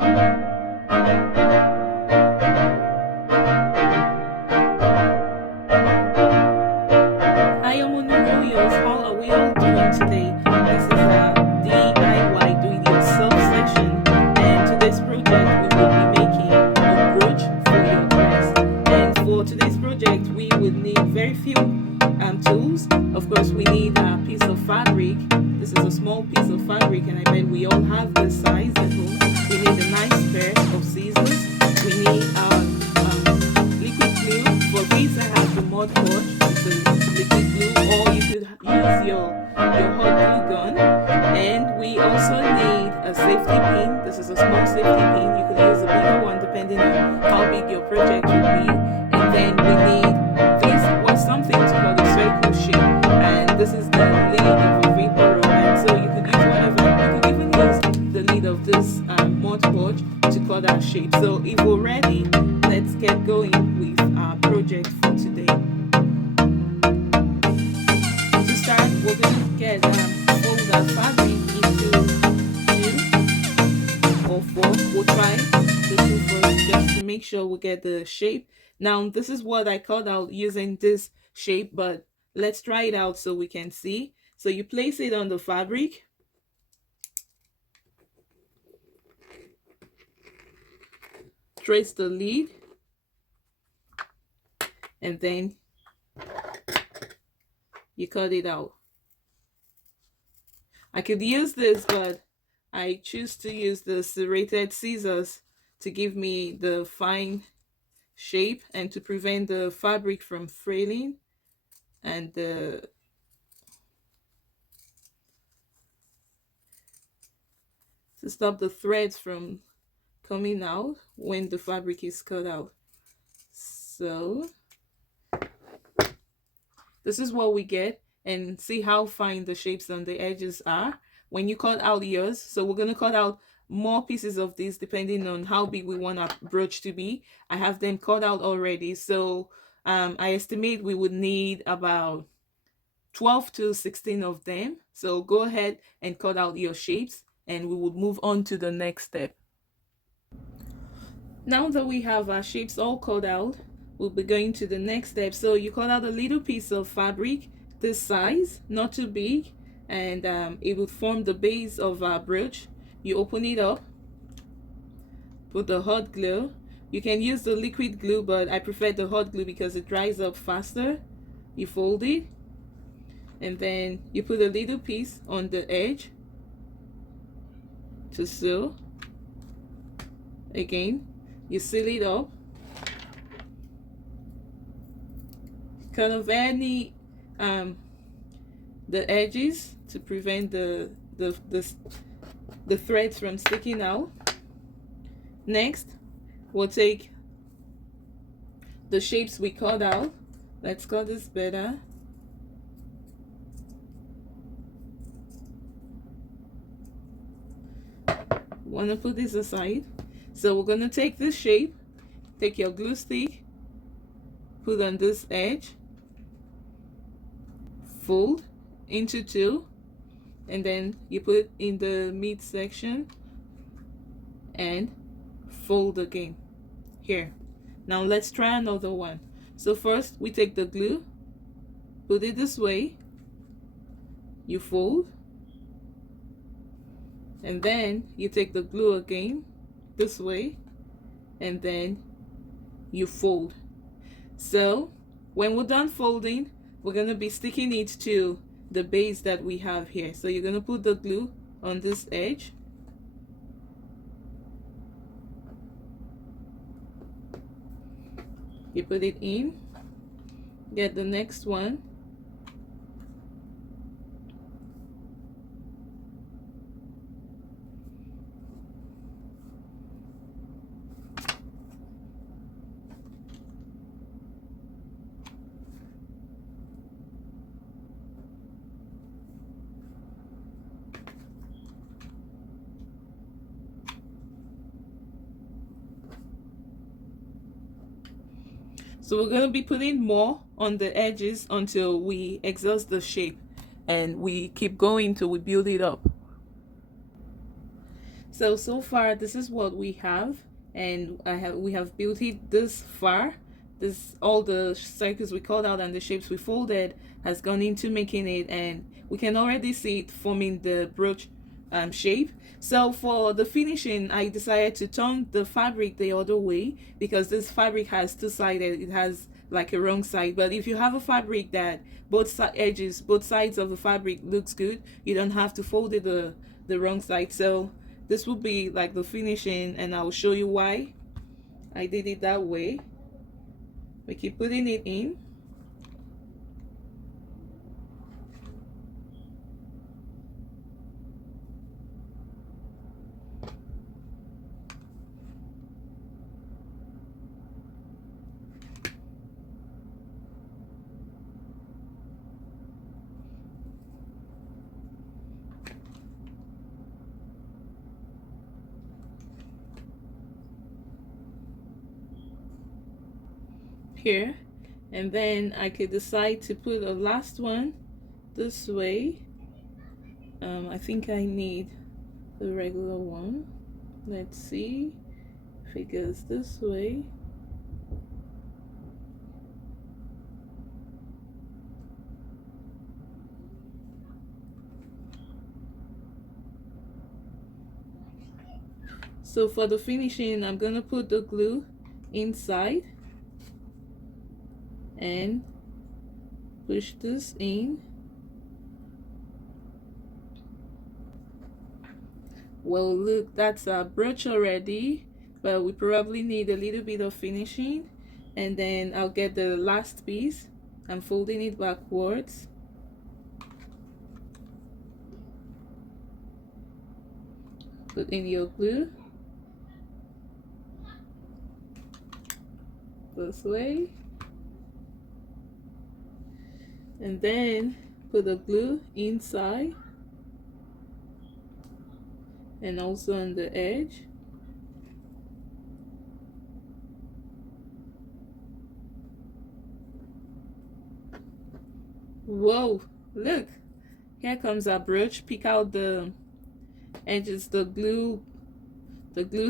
Hi, Oma'Onu, how are we all doing today? This is a DIY do it yourself session, and today's project we will be making a brooch for your dress. And for today's project, we will need very few tools. Of course, we need a piece of fabric. This is a small piece of fabric, and I bet we all have this size at home. We need a nice pair of scissors. We need our liquid glue. For these, I have the Mod Podge. It's a liquid glue, or you could use your hot glue gun. And we also need a safety pin. This is a small safety pin. You could use a bigger one depending on how big your project will be. And then we need this was something to call the circle shape, and this is the lid of a vapor roll. And so you could use whatever. You could even use the lid of this Mod Podge to cut our shape. So if we're ready, let's get going with our project for today. To start, we're going to get fold our fabric into 2 or 4. We'll try the 2 first just to make sure we get the shape. Now this is what I cut out using this shape, but let's try it out so we can see. So you place it on the fabric, trace the lead, and then you cut it out. I could use this, but I choose to use the serrated scissors to give me the fine shape and to prevent the fabric from fraying and to stop the threads from coming out when the fabric is cut out. So this is what we get, and see how fine the shapes on the edges are when you cut out yours. So we're going to cut out more pieces of this depending on how big we want our brooch to be. I have them cut out already, so I estimate we would need about 12 to 16 of them. So go ahead and cut out your shapes, and we will move on to the next step. Now that we have our shapes all cut out, we'll be going to the next step. So you cut out a little piece of fabric this size, not too big, and it will form the base of our brooch. You open it up, put the hot glue. You can use the liquid glue, but I prefer the hot glue because it dries up faster. You fold it, and then you put a little piece on the edge to sew. Again, you seal it up. Cut off any the edges to prevent the threads from sticking out. Next, we'll take the shapes we cut out. Let's cut this better. Want to put this aside. So we're going to take this shape, take your glue stick, put on this edge, fold into 2, and then you put it in the mid section and fold again here. Now let's try another one. So first we take the glue, put it this way, you fold, and then you take the glue again this way, and then you fold. So when we're done folding, we're going to be sticking it to the base that we have here. So you're going to put the glue on this edge, you put it in, get the next one, so we're going to be putting more on the edges until we exhaust the shape, and we keep going till we build it up. So far this is what we have, and we have built it this far. This, all the circles we cut out and the shapes we folded has gone into making it, and we can already see it forming the brooch shape. So for the finishing, I decided to turn the fabric the other way because this fabric has two-sided. It has like a wrong side, but if you have a fabric that edges, both sides of the fabric looks good, you don't have to fold it the wrong side. So this will be like the finishing, and I'll show you why I did it that way. We keep putting it in. Here, and then I could decide to put a last one this way. I think I need the regular one. Let's see if it goes this way. So for the finishing, I'm gonna put the glue inside and push this in. Well, look, that's a brooch already, but we probably need a little bit of finishing. And then I'll get the last piece. I'm folding it backwards. Put in your glue this way, and then put the glue inside and also on the edge. Whoa, look, here comes our brooch. Pick out the edges, the glue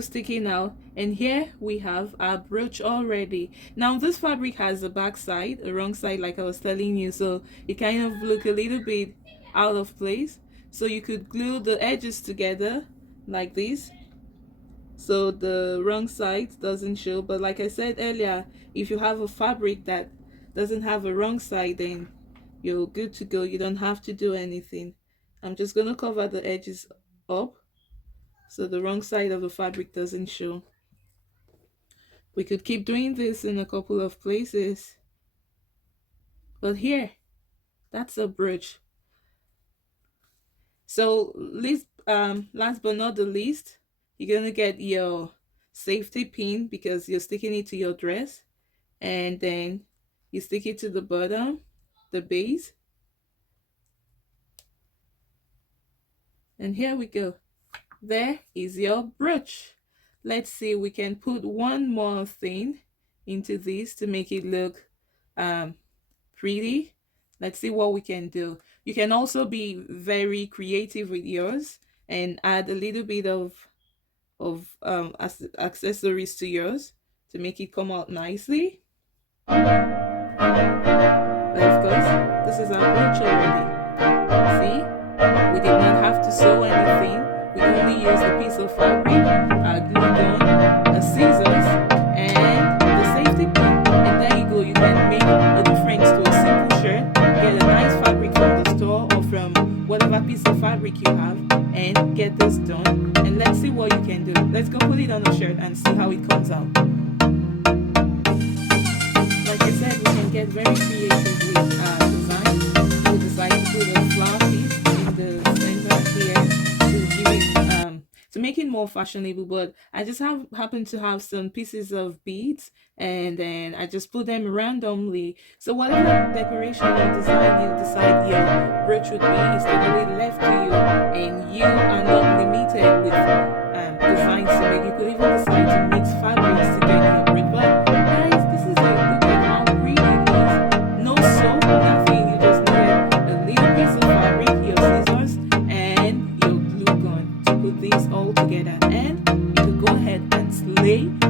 sticking out, and here we have our brooch already. Now this fabric has a back side, a wrong side, like I was telling you, so it kind of look a little bit out of place. So you could glue the edges together like this so the wrong side doesn't show. But like I said earlier, if you have a fabric that doesn't have a wrong side, then you're good to go. You don't have to do anything. I'm just gonna cover the edges up so the wrong side of the fabric doesn't show. We could keep doing this in a couple of places, but here, that's a brooch. So last but not the least, you're gonna get your safety pin because you're sticking it to your dress, and then you stick it to the bottom, the base, and here we go. There is your brooch. Let's see, we can put one more thing into this to make it look pretty. Let's see what we can do. You can also be very creative with yours and add a little bit of accessories to yours to make it come out nicely. But of course, this is our brooch already. See, we did not have to sew anything. We only used a piece of fabric, a glue gun, the scissors, and the safety pin. And there you go. You can make a difference to a simple shirt. Get a nice fabric from the store or from whatever piece of fabric you have, and get this done. And let's see what you can do. Let's go put it on a shirt and see how it comes out. Like I said, we can get very creative with design. We decide to put a flower piece in the center here to give it to make it more fashionable. But I just happen to have some pieces of beads, and then I just put them randomly. So whatever decoration or design you decide your brooch would be is totally left to you, and you are not limited with designs to make. You could even decide to mix fabrics to get your brooch. But guys, this is a look at how pretty it is. No soap, nothing. You just need a little piece of fabric, your scissors, and your glue gun to put these all together. display